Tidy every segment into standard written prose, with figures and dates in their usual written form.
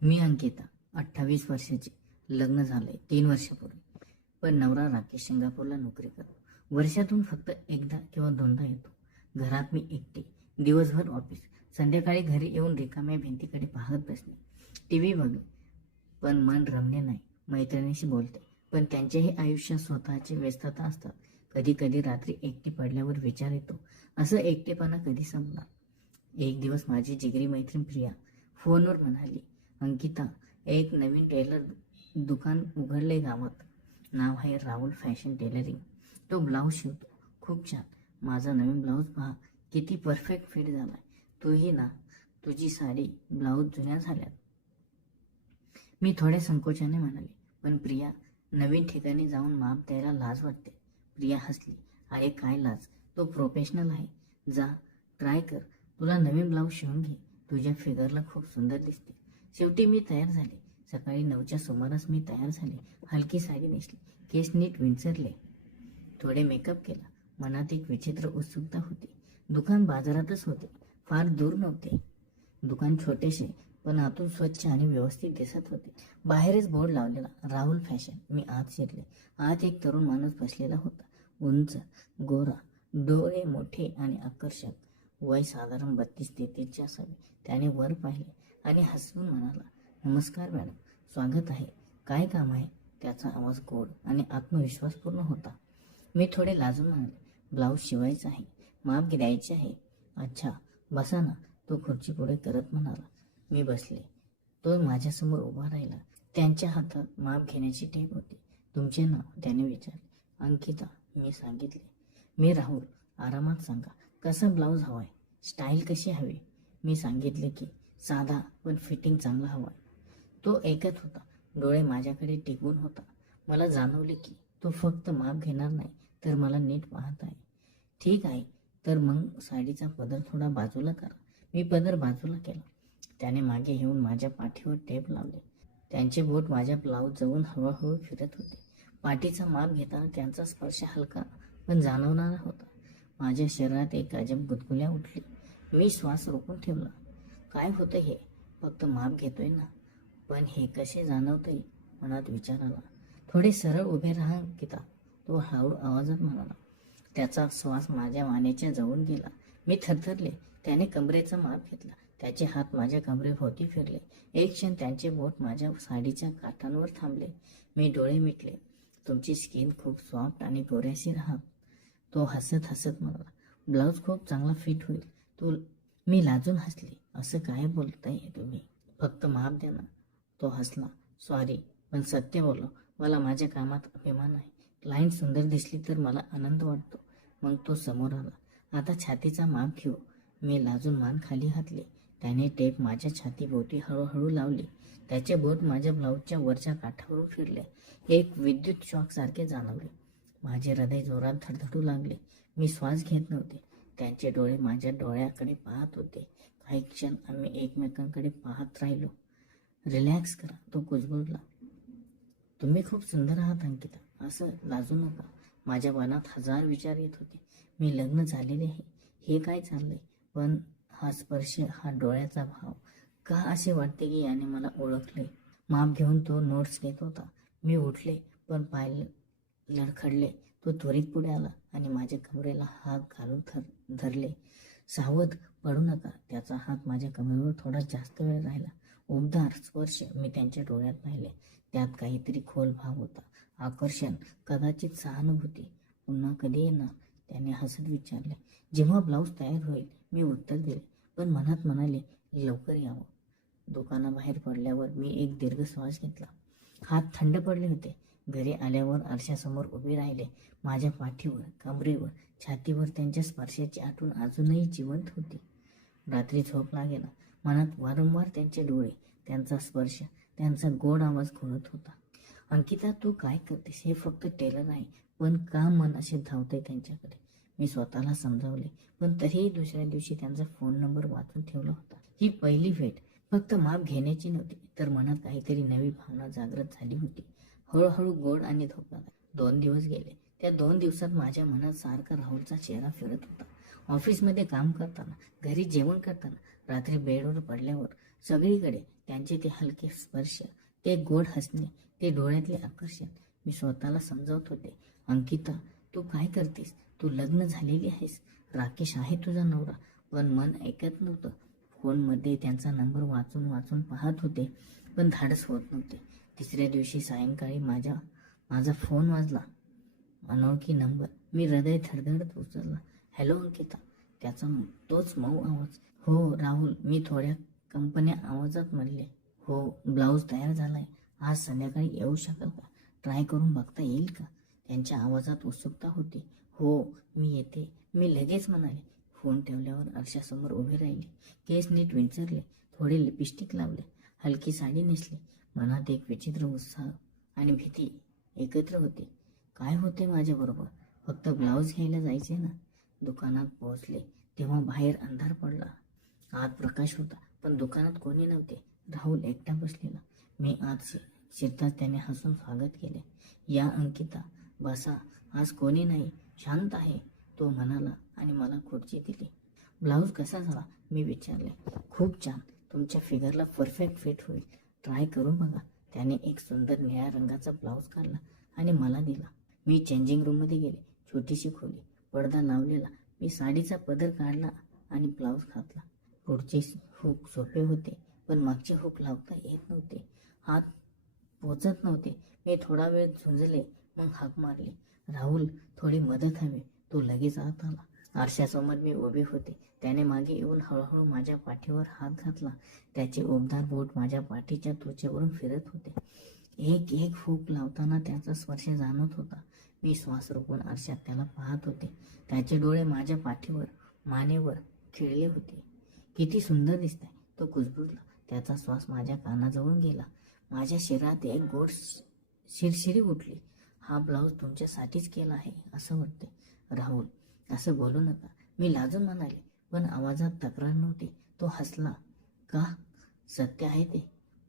मी अंकिता, 28 वर्षाची. लग्न झालंय 3 वर्षापूर्वी. पण नवरा राकेश सिंगापूरला नोकरी करतो. वर्षातून फक्त एकदा किंवा दोनदा येतो. घरात मी एकटी. दिवसभर ऑफिस. संध्याकाळी घरी येऊन रिकाम्या भिंतीकडे पाहत बसणे. टीव्ही बघणे. पण मन रमणे नाही. मैत्रिणीशी बोलते. पण त्यांच्याही आयुष्यात स्वतःची व्यस्तता असतात. कधी कधी रात्री एकटी पडल्यावर विचार येतो, असं एकटेपणा कधी संपणार. एक दिवस माझी जिगरी मैत्रीण प्रिया फोनवर म्हणाली, अंकिता, एक नवीन टेलर दुकान उघडले गावात. नाव आहे राहुल फॅशन टेलरिंग. तो ब्लाऊज शिवतो. खूप छान. माझा नवीन ब्लाऊज पहा, किती परफेक्ट फिट झालाय. तूही ना. तुझी साडी ब्लाऊज जुन्या झाल्यात. मी थोड्या संकोचाने म्हणाले, पण प्रिया, नवीन ठिकाणी जाऊन माप द्यायला लाज वाटते. प्रिया हसली. अरे काय लाज, तो प्रोफेशनल आहे. जा, ट्राय कर. तुला नवीन ब्लाऊज शिवून घे. तुझ्या फिगरला खूप सुंदर दिसते. शेवटी मी तयार झाले. सकाळी 9च्या सुमारास मी तयार झाले. हलकी साडी नेसली. केस नीट विंचरले. थोडे मेकअप केला. मनात एक विचित्र उत्सुकता होती. दुकान बाजारातच होते. फार दूर नव्हते. दुकान छोटेसे, पण आतून स्वच्छ आणि व्यवस्थित दिसत होते. बाहेरच बोर्ड लावलेला, राहुल फॅशन. मी आत शिरले. आत एक तरुण माणूस बसलेला होता. उंच, गोरा, डोळे मोठे आणि आकर्षक. वय साधारण 32-33 असावे. त्याने वर पाहिले आणि हसवून म्हणाला, नमस्कार मॅडम, स्वागत आहे. काय काम आहे? त्याचा आवाज गोड आणि आत्मविश्वासपूर्ण होता. मी थोडे लाजून म्हणाले, ब्लाऊज शिवायचा आहे, माप द्यायचे आहे. अच्छा, बसा ना, तो खुर्ची पुढे करत म्हणाला. मी बसले. तो माझ्यासमोर उभा राहिला. त्यांच्या हातात माप घेण्याची टेप होती. तुमचे नाव? त्याने विचारले. अंकिता, मी सांगितले. मी राहुल. आरामात सांगा, कसा ब्लाऊज हवाय? स्टाईल कशी हवी? मी सांगितले की साधा पण फिटिंग चांगला हवाय. तो ऐकत होता. डोळे माझ्याकडे टिकून होता. मला जाणवले की तो फक्त माप घेणार नाही, तर मला नीट पाहत आहे. ठीक आहे, तर मग साडीचा पदर थोडा बाजूला करा. मी पदर बाजूला केला. त्याने मागे येऊन माझ्या पाठीवर टेप लावले. त्यांचे बोट माझ्या ब्लाऊज जवळ हळूहळू फिरत होते. पाठीचा माप घेताना त्यांचा स्पर्श हलका पण जाणवणारा होता. माझ्या शरीरात एक अजब गुदगुल्या उठली. मी श्वास रोखून ठेवला. काय होतं हे? फक्त माप घेतोय ना, पण हे कसे जाणवतंय? मनात विचार आला. थोडे सरळ उभे राहा अंकिता, तो हळू आवाजात म्हणाला. त्याचा श्वास माझ्या मानेच्या जवळ गेला. मी थरथरले. त्याने कमरेचा माप घेतला. त्याचे हात माझ्या कमरेभोवती फिरले. एक क्षण त्यांचे बोट माझ्या साडीच्या काठांवर थांबले. मी डोळे मिटले. तुमची स्किन खूप सॉफ्ट आणि गोऱ्याशी आहात, तो हसत हसत म्हणाला. ब्लाऊज खूप चांगला फिट होईल. मी लाजून हसले. असं काय बोलताय तुम्ही? फक्त माप द्या ना. तो हसला. सॉरी, पण सत्य बोललो. मला माझ्या कामात अभिमान आहे. क्लायंट सुंदर दिसली तर मला आनंद वाटतो. मग तो समोर आला. आता छातीचा माप घेऊ. मी लाजून मान खाली घातली. त्याने टेप माझ्या छातीभोवती हळूहळू लावली. त्याचे बोट माझ्या ब्लाऊजच्या वरच्या काठावरून फिरले. एक विद्युत शॉक सारखे जाणवले. माझे हृदय जोरात धडधडू लागले. मी श्वास घेत नव्हते. त्यांचे डोळे माझ्या डोळ्याकडे पाहत होते. काही क्षण आम्ही एकमेकांकडे पाहत राहिलो. रिलॅक्स करा, तो कुजबुजला. तुम्ही खूप सुंदर आहात अंकिता, असं लाजू नका. माझ्या मनात हजार विचार येत होते. मी लग्न झालेले आहे, हे काय चाललंय? पण हा स्पर्श, हा डोळ्याचा भाव, का असे वाटते की याने मला ओळखले? माप घेऊन तो नोट्स घेत होता. मी उठले, पण पाय लडखडले. तो त्वरित पुढे आला आणि माझ्या कमरेला हात घालून धरले. सावध, पडू नका. त्याचा हात माझ्या कमरेवर थोडा जास्त वेळ राहिला. उबदार स्पर्श. मी त्यांच्या डोळ्यात पाहिले. त्यात काहीतरी खोल भाव होता. आकर्षण, कदाचित सहानुभूती. पुन्हा कधी येणार? त्याने हसत विचारले. जेव्हा ब्लाऊज तयार होईल. मी उत्तर दिले, पण मनात म्हणाले, लवकर यावं. दुकानाबाहेर पडल्यावर मी एक दीर्घ श्वास घेतला. हात थंड पडले होते. घरी आल्यावर आरशासमोर उभी राहिले. माझ्या पाठीवर, कमरेवर, छातीवर त्यांच्या स्पर्शाची आठवण अजूनही जिवंत होती. रात्री झोप लागेना. मनात वारंवार त्यांचे डोळे, त्यांचा स्पर्श, त्यांचा गोड आवाज घुमत होता. अंकिता, तू काय करतेस? हे फक्त टेलर आहे, पण का मन असे धावते त्यांच्याकडे? मी स्वतःला समजावले, पण तरीही दुसऱ्या दिवशी त्यांचा फोन नंबर वाचून ठेवला होता. ही पहिली भेट फक्त माप घेण्याची नव्हती, तर मनात काहीतरी नवी भावना जागृत झाली होती. हळूहळू गोड आणि धोकादायक. 2 दिवस गेले. त्या 2 दिवसात माझ्या मनात सारखा राहुलचा चेहरा फिरत होता. ऑफिसमध्ये काम करताना, घरी जेवण करताना, रात्री बेडवर पडल्यावर, सगळीकडे त्यांचे ते हलके स्पर्श, ते गोड हसणे, ते डोळ्यातले आकर्षण. मी स्वतःला समजावत होते, अंकिता तू काय करतेस? तू लग्न झालेली आहेस, राकेश आहे तुझा नवरा. पण मन ऐकत नव्हतं. फोनमध्ये त्यांचा नंबर वाचून वाचून पाहत होते, पण धाडस होत नव्हते. तिसऱ्या दिवशी सायंकाळी माझा फोन वाजला. अनोळखी नंबर. मी हृदय धडधडत उचलला. हॅलो अंकिता. त्याचा तोच मऊ आवाज. हो राहुल, मी थोड्या कंपन्या आवाजात म्हणले. हो, ब्लाऊज तयार झालाय, आज संध्याकाळी येऊ शकाल का? ट्राय करून बघता येईल का? त्यांच्या आवाजात उत्सुकता होती. हो मी येते, मी लगेच म्हणाले. फोन ठेवल्यावर आरशासमोर उभे राहिले. केस नीट विंचरले, थोडे लिपस्टिक लावले, हलकी साडी नेसली. मनात एक विचित्र उत्साह आणि भीती एकत्र होते. काय होते माझ्याबरोबर? फक्त ब्लाऊज घ्यायला जायचे ना. दुकानात पोहोचले तेव्हा बाहेर अंधार पडला. आत प्रकाश होता, पण दुकानात कोणी नव्हते. राहुल एकटा बसलेला. मी आत शिरताच त्याने हसून स्वागत केले. या अंकिता, बसा, आज कोणी नाही, शांत आहे, तो म्हणाला आणि मला खुर्ची दिली. ब्लाऊज कसा झाला? मी विचारले. खूप छान, तुमच्या फिगरला परफेक्ट फिट होईल, ट्राय करून बघा. त्याने एक सुंदर निळ्या रंगाचा ब्लाऊज काढला आणि मला दिला. मी चेंजिंग रूममध्ये गेले. छोटीशी खोली, पडदा लावलेला. मी साडीचा पदर काढला आणि ब्लाऊज घातला. पुढचे हुक सोपे होते, पण मागचे हुक लावता येत नव्हते, हात पोचत नव्हते. मी थोडा वेळ झुंजले, मग हाक मारली. राहुल, थोडी मदत हवी. तो लगेच आत आला. आरशासमोर मी उभी होते. त्याने मागे येऊन हळूहळू माझ्या पाठीवर हात घातला. त्याचे उबदार बोट माझ्या पाठीच्या त्वचेवरून फिरत होते. एक एक हुक लावताना त्याचा स्पर्श जाणवत होता. मी श्वास रोखून आरशात त्याला पाहत होते. त्याचे डोळे माझ्या पाठीवर, मानेवर खिळले होते. किती सुंदर दिसताय, तो कुजबुजला. त्याचा श्वास माझ्या कानाजवळून गेला. माझ्या शरीरात एक गोड शिरशिरी उठली. हा ब्लाऊज तुमच्यासाठीच केला आहे असं वाटते. राहुल, असं बोलू नका, मी लाजून म्हणाले, पण आवाजात तक्रार नव्हती. तो हसला. का? सत्य आहे ते.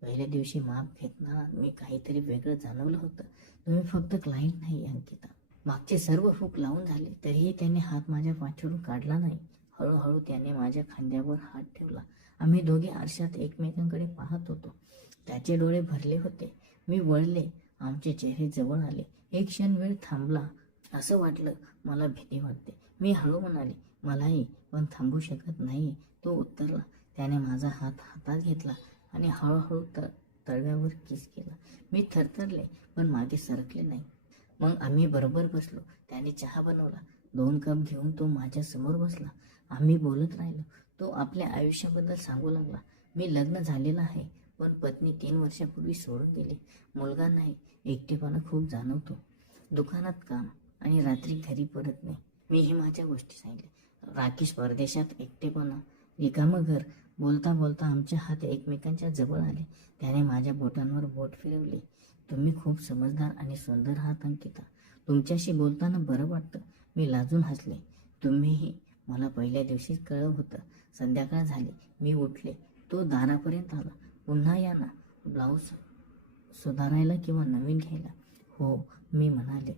पहिल्या दिवशी माप घेताना मी काहीतरी वेगळं जाणवलं होतं. तुम्ही फक्त क्लायंट नाही अंकिता. मागचे सर्व हुक लावून झाले तरीही त्याने हात माझ्या पाठीवरून काढला नाही. हळूहळू त्याने माझ्या खांद्यावर हात ठेवला. आम्ही दोघे आरशात एकमेकांकडे पाहत होतो. त्याचे डोळे भरले होते. मी वळले, आमचे चेहरे जवळ आले. एक क्षण वेळ थांबला. असं वाटलं मला भीती वाटते. मी हळू म्हणाले, मलाही, पण थांबू शकत नाही. तो उत्तरला. त्याने माझा हात हातात घेतला आणि हळूहळू तळव्यावर किस केला. मी थरथरले, पण मागे सरकले नाही. मग आम्ही बरोबर बसलो. त्याने चहा बनवला. 2 कप घेऊन तो माझ्या समोर बसला. आम्ही बोलत राहिलो. तो आपल्या आयुष्याबद्दल सांगू लागला. मी लग्न झालेलं आहे, पण पत्नी 3 वर्षापूर्वी सोडून गेली. मुलगा नाही, एकटेपणा खूप जाणवतो. दुकानात काम आणि रात्री घरी परत नाही. मीही माझ्या गोष्टी सांगितल्या. राकेश परदेशात, एकटेपणा, रिकामं घर. बोलता बोलता आमचे हात एकमेकांच्या जवळ आले. त्याने माझ्या बोटांवर बोट फिरवले. तुम्ही खूप समजदार आणि सुंदर आहात अंकिता. तुमच्याशी बोलताना बरं वाटतं. मी लाजून हसले. तुम्हीही. मला पहिल्या दिवशीच कळलं होतं. संध्याकाळ झाली. मी उठले. तो दारापर्यंत आला. पुन्हा या ना, ब्लाऊज सुधारायला किंवा नवीन घ्यायला? हो, मी म्हणाले.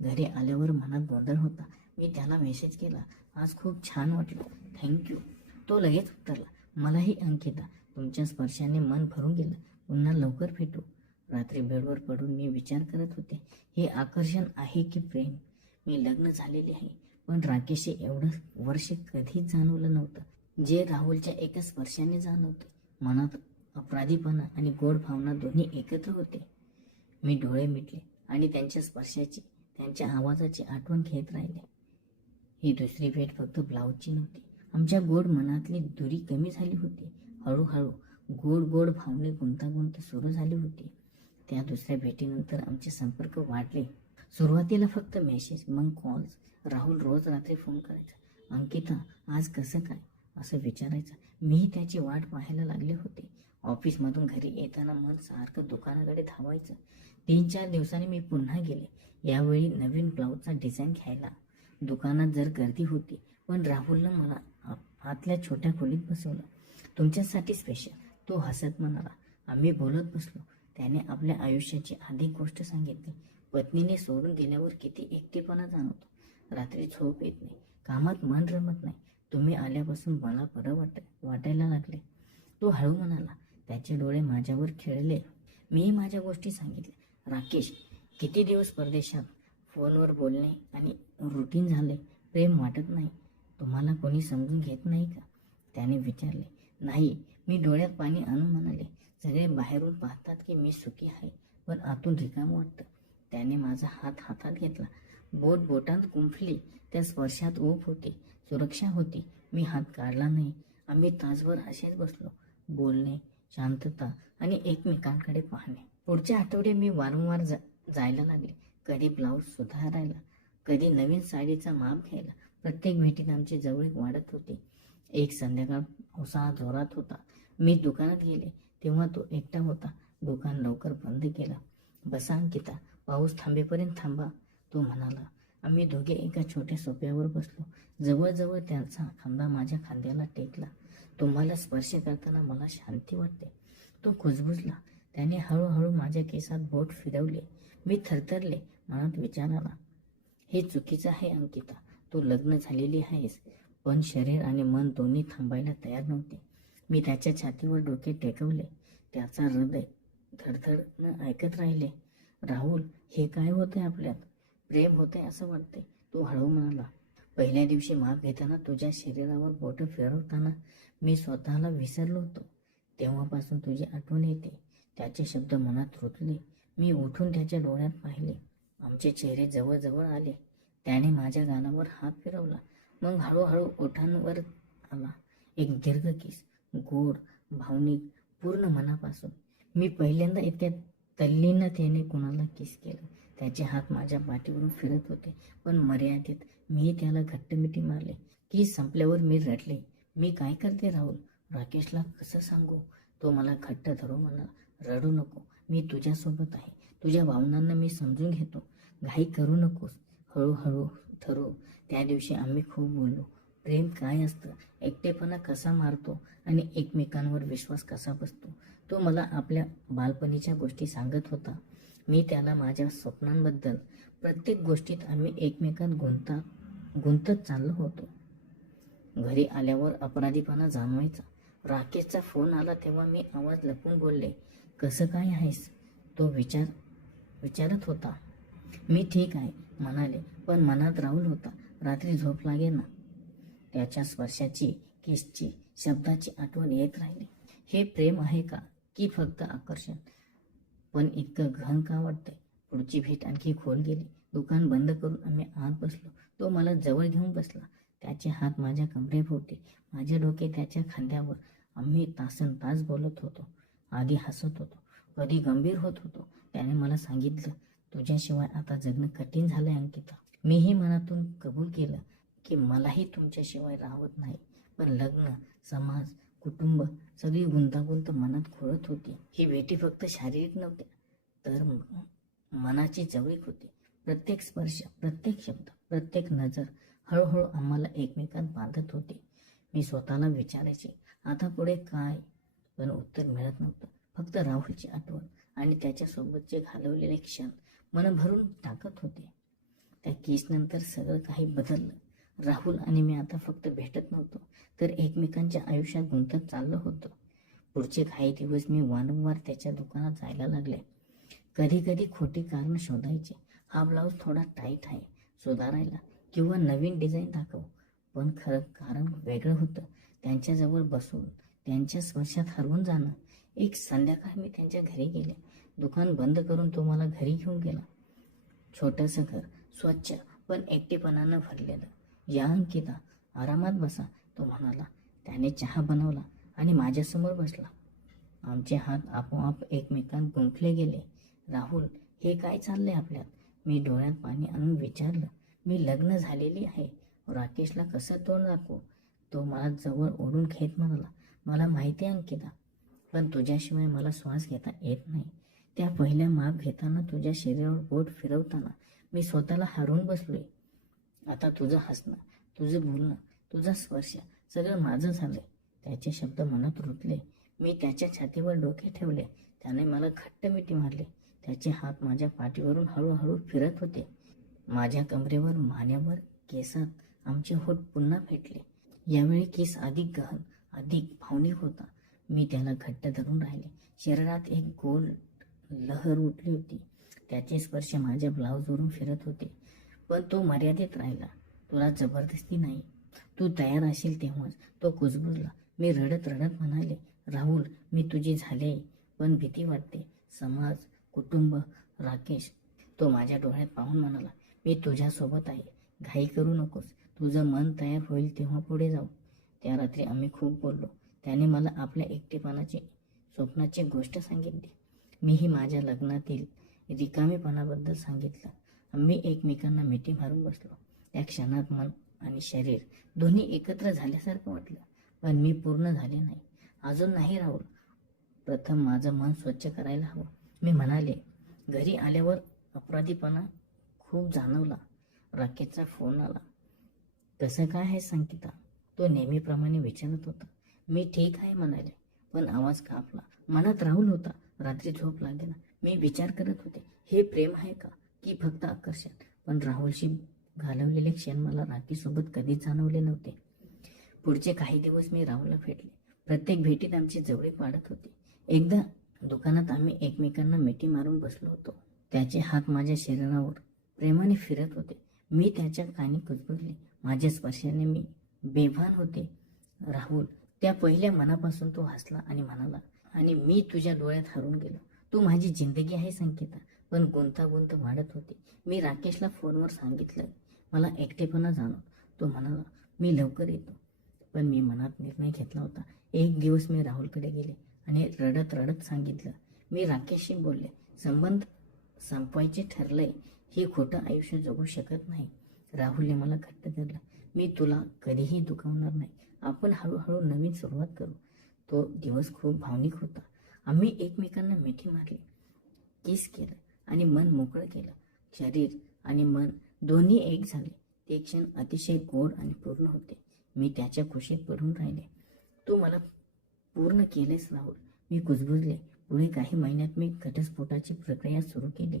घरी आल्यावर मनात गोंधळ होता. मी त्याला मेसेज केला. आज खूप छान वाटलं, थँक्यू. तो लगेच उत्तरला. मलाही अंकिता, तुमच्या स्पर्शाने मन भरून गेलं. पुन्हा लवकर भेटू. रात्री बेडवर पडून मी विचार करत होते, हे आकर्षण आहे की प्रेम? मी लग्न झालेले आहे, पण राकेशचे एवढं वर्ष कधीच जाणवलं नव्हतं जे राहुलच्या एका स्पर्शाने जाणवते. मनात अपराधीपणा आणि गोड भावना दोन्ही एकत्र होते. मी डोळे मिटले आणि त्यांच्या स्पर्शाची, त्यांच्या आवाजाची आठवण घेत राहिले. ही दुसरी भेट फक्त ब्लाऊजची नव्हती. आमच्या गोड मनातली दुरी कमी झाली होती. हळूहळू गोड गोड भावने गुंतागुंत सुरू झाली होती. त्या दुसऱ्या भेटीनंतर आमचे संपर्क वाढले. सुरुवातीला फक्त मेसेज, मग कॉल्स. राहुल रोज रात्री फोन करायचा. अंकिता, आज कसं काय असं विचारायचा. मीही त्याची वाट पाहायला लागले होते. ऑफिसमधून घरी येताना मन सारखं दुकानाकडे धावायचं. 3-4 दिवसांनी मी पुन्हा गेले. यावेळी नवीन ब्लाऊजचा डिझाईन घ्यायला. दुकानात जर गर्दी होती, पण राहुलनं मला आतल्या छोट्या खोलीत बसवलं. तुमच्यासाठी स्पेशल, तो हसत म्हणाला. आम्ही बोलत बसलो. त्याने आपल्या आयुष्याची अधिक गोष्ट सांगितली. पत्नीने सोडून गेल्यावर किती एकटेपणा जाणवतो. रात्री झोप येत नाही, कामात मन रमत नाही. तुम्ही आल्यापासून मला बरं वाटायला लागले. तो हळू म्हणाला. त्याचे डोळे माझ्यावर खेळले. मीही माझ्या गोष्टी सांगितल्या. राकेश, किती दिवस परदेशात, फोनवर बोलणे आणि रुटीन झाले, प्रेम वाटत नाही. तुम्हाला कोणी समजून घेत नाही का? त्याने विचारले. नाही, मी डोळ्यात पाणी आणून म्हणाले. सगळे बाहेरून पाहतात की मी सुखी आहे, पण आतून रिकाम वाटतं. त्याने माझा हात हातात घेतला. बोट बोटात गुंफली. त्या स्पर्शात ऊब होती, सुरक्षा होती. मी हात काढला नाही. आम्ही तासभर असेच बसलो. बोलणे, शांतता आणि एकमेकांकडे पाहणे. पुढच्या आठवडे मी वारंवार जायला लागले. कधी ब्लाऊज सुधारायला, कधी नवीन साडीचा माप घ्यायला. प्रत्येक भेटीत आमची जवळीक वाढत होती. एक संध्याकाळ पावसाळा जोरात होता. मी दुकानात गेले तेव्हा तो एकटा होता. दुकान लवकर बंद केला. बसा अंकिता, पाऊस थांबेपर्यंत थांबा, तो म्हणाला. आम्ही दोघे एका छोट्या सोफ्यावर बसलो. जवळजवळ त्याचा खांदा माझ्या खांद्याला टेकला. तुम्हाला स्पर्श करताना मला शांती वाटते, तो कुजबुजला. त्याने हळूहळू माझ्या केसात बोट फिरवले. मी थरथरले. मनात विचार आला, हे चुकीचं आहे अंकिता. तू लग्न झालेली आहेस, पण शरीर आणि मन दोन्ही थांबायला तयार नव्हते. मी त्याच्या छातीवर डोके टेकवले. त्याचा हृदय धडधडणं ऐकत राहिले. राहुल, हे काय होतंय आपल्यात? प्रेम होतंय असं वाटतंय, तो हळू म्हणाला. पहिल्या दिवशी माप घेताना, तुझ्या शरीरावर बोटं फिरवताना मी स्वतःला विसरलो होतो. तेव्हापासून तुझी आठवण येते. त्याचे शब्द मनात रुतले. मी उठून त्याच्या डोळ्यात पाहिले. आमचे चेहरे जवळ आले. त्याने माझ्या गालावर हात फिरवला. मग हळूहळू ओठांवर आला. एक दीर्घ किस, गोड, भावनिक, पूर्ण मनापासून. मी पहिल्यांदा इतक्या तल्लीनतेने कोणाला किस केलं. त्याचे हात माझ्या पाठीवरून फिरत होते, पण मर्यादित. मी त्याला घट्ट मिठी मारले. किस संपल्यावर मी रडले. मी काय करते राहुल? राकेशला कसं सांगू? तो मला घट्ट धरून म्हणाला, रडू नको, मी तुझ्यासोबत आहे. तुझ्या भावनांना मी समजून घेतो. घाई करू नकोस, हळूहळू ठरवू. त्या दिवशी आम्ही खूप बोललो. प्रेम काय असतं, एकटेपणा कसा मारतो आणि एकमेकांवर विश्वास कसा बसतो. तो मला आपल्या बालपणीच्या गोष्टी सांगत होता. मी त्याला माझ्या स्वप्नांबद्दल. प्रत्येक गोष्टीत आम्ही एकमेकांत गुंतत चाललो होतो. घरी आल्यावर अपराधीपणा जाणवायचा. राकेशचा फोन आला तेव्हा मी आवाज लपून बोलले, कसं काय आहेस? तो विचारत होता. मी ठीक आहे म्हणाले, पण मनात राहुल होता. रात्री झोप लागे ना. त्याच्या स्पर्शाची, किसची, शब्दाची आठवण येत राहिली. हे प्रेम आहे का, की फक्त आकर्षण? पण इतकं घन का वाटतंय? पुढची भेट आणखी खोल गेली. दुकान बंद करून आम्ही आत बसलो. तो मला जवळ घेऊन बसला. त्याचे हात माझ्या कमरेभोवती, माझे डोके त्याच्या खांद्यावर. आम्ही तासनतास बोलत होतो. आधी हसत होतो, कधी गंभीर होत होतो. त्याने मला सांगितलं, तुझ्याशिवाय आता जगणं कठीण झालंय अंकिता. मीही मनातून कबूल केलं की मलाही तुमच्याशिवाय राहत नाही. पण लग्न, समाज, कुटुंब, सगळी गुंतागुंत मनात खोळत होती. ही भेटी फक्त शारीरिक नव्हत्या, तर मनाची जवळीक होती. प्रत्येक स्पर्श, प्रत्येक शब्द, प्रत्येक नजर हळूहळू आम्हाला एकमेकांत बांधत होते. मी स्वतःला विचारायचे, आता पुढे काय? पण उत्तर मिळत नव्हतं. फक्त राहुलची आठवण आणि त्याच्यासोबतचे घालवलेले क्षण मन भरून टाकत होते. त्या केसनंतर सगळं काही बदललं. राहुल आणि मी आता फक्त भेटत नव्हतो, तर एकमेकांच्या आयुष्यात गुंतत चाललो होतो. पुढचे काही दिवस मी वारंवार त्याच्या दुकानात जायला लागले. कधी कधी खोटी कारण शोधायचे. हा ब्लाऊज थोडा टाईट आहे, सुधारायला, किंवा नवीन डिझाईन दाखव. पण खरं कारण वेगळं होतं. त्यांच्याजवळ बसून, त्यांच्या स्पर्शात हरवून जाणं. एक संध्याकाळ मी त्यांच्या घरी गेले. दुकान बंद करून तो मला घरी घेऊन गेला. छोटंसं घर, स्वच्छ पण एकटेपणानं भरलेलं. या अंकिता, आरामात बसा, तो म्हणाला. त्याने चहा बनवला आणि माझ्यासमोर बसला. आमचे हात आपोआप एकमेकांत गुंफले गेले. राहुल, हे काय चाललंय आपल्यात? मी डोळ्यात पाणी आणून विचारलं. मी लग्न झालेली आहे, राकेशला कसं तोंड दाखवू? तो मला जवळ ओढून घेत म्हणाला, मला माहिती आहे अंकिता, पण तुझ्याशिवाय मला श्वास घेता येत नाही. त्या पहिल्या माप घेताना, तुझ्या शरीरावर बोट फिरवताना मी स्वतःला हरवून बसलोय. आता तुझं हसणं, तुझं बोलणं, तुझा स्पर्श, सगळं माझं झालंय. त्याचे शब्द मनात रुतले. मी त्याच्या छातीवर डोके ठेवले. त्याने मला घट्ट मिठी मारली. त्याचे हात माझ्या पाठीवरून हळूहळू फिरत होते. माझ्या कमरेवर, मानेवर, केसात आमचे होठ पुन्हा भेटले. यावेळी केस अधिक गहन, अधिक भावनिक होता. मी त्याला घट्ट धरून राहिले. शरीरात एक गोल लहर उठली होती. त्याचे स्पर्श माझ्या ब्लाऊजवरून फिरत होते. पण तो मर्यादित राहिला. तुला जबरदस्ती नाही, तू तयार असेल तेव्हाच. तो कुजबुजला. मी रडत रडत म्हणाले, राहुल, मी तुझी झाले, पण भीती वाटते. समाज, कुटुंब, राकेश. तो माझ्या डोळ्यात पाहून म्हणाला, मी तुझ्यासोबत आहे. घाई करू नकोस. तुझं मन तयार होईल तेव्हा पुढे जाऊ. त्या रात्री आम्ही खूप बोललो. त्याने मला आपल्या एकटेपणाची, स्वप्नाची गोष्ट सांगितली. मीही माझ्या लग्नातील रिकामेपणाबद्दल सांगितलं. आम्ही एकमेकांना मिठी मारून बसलो. त्या क्षणात मन आणि शरीर दोन्ही एकत्र झाल्यासारखं वाटलं. पण मी पूर्ण झाले नाही. अजून नाही राहुल. प्रथम माझं मन स्वच्छ करायला हवं. मी म्हणाले. घरी आल्यावर अपराधीपणा खूप जाणवला. राकेशचा फोन आला. कसं काय आहे संगीता? तो नेहमीप्रमाणे विचारत होता. मी ठीक आहे म्हणाले, पण आवाज कापला. मनात राहुल होता. रात्री झोप लागेना. मी विचार करत होते, हे प्रेम आहे का की फक्त आकर्षण? पण राहुलशी घालवलेले क्षण मला राकेशसोबत कधीच जाणवले नव्हते. पुढचे काही दिवस मी राहुलला भेटले. प्रत्येक भेटीत आमची जवळीक वाढत होती. एकदा दुकानात आम्ही एकमेकांना मिठी मारून बसलो होतो. त्याचे हात माझ्या शरीरावर प्रेमाने फिरत होते. मी त्याच्या कानी कुजबुजले. माझ्या स्पर्शाने मी बेभान होते. राहुल, त्या पहिल्या मनापासून तो हसला आणि म्हणाला, आणि मी तुझ्या डोळ्यात हरवून गेलो. तू माझी जिंदगी आहे संगीता. पण गुंतागुंत वाढत होती. मी राकेशला फोनवर सांगितलं, मला एकटेपणा जाणवत. तो म्हणाला, मी लवकर येतो. पण मी मनात निर्णय घेतला होता. एक दिवस मी राहुलकडे गेले आणि रडत रडत सांगितलं, मी राकेशशी बोलले, संबंध संपवायचे ठरलंय. हे खोटं आयुष्य जगू शकत नाही. राहुलने मला घट्ट धरलं. मी तुला कधीही दुखावणार नाही. आपण हळूहळू नवीन सुरुवात करू. तो दिवस खूप भावनिक होता. आम्ही एकमेकांना मिठी मारली, किस केलं आणि मन मोकळं केलं. शरीर आणि मन दोन्ही एक झाले. ते क्षण अतिशय गोड आणि पूर्ण होते. मी त्याच्या खुशीत पडून राहिले. तू मला पूर्ण केलेस राहुल. मी कुजबुजले. पुढे काही महिन्यात मी घटस्फोटाची प्रक्रिया सुरू केली.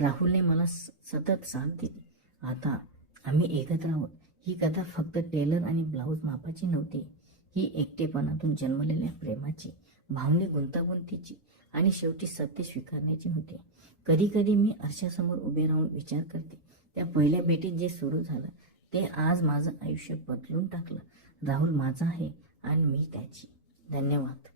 राहुलने मला सतत साथ दिली. आता आम्ही एकत्र आहोत. ही कथा फक्त टेलर आणि ब्लाऊज मापाची नव्हती. ही एकटेपणातून जन्मलेल्या प्रेमाची, भावनिक गुंतागुंतीची आणि शेवटी सत्य स्वीकारण्याची होती. कधी कधी मी आरशासमोर उभे राहून विचार करते, त्या पहिल्या भेटीत जे सुरू झालं ते आज माझं आयुष्य बदलून टाकलं. राहुल माझा आहे आणि मी त्याची. धन्यवाद.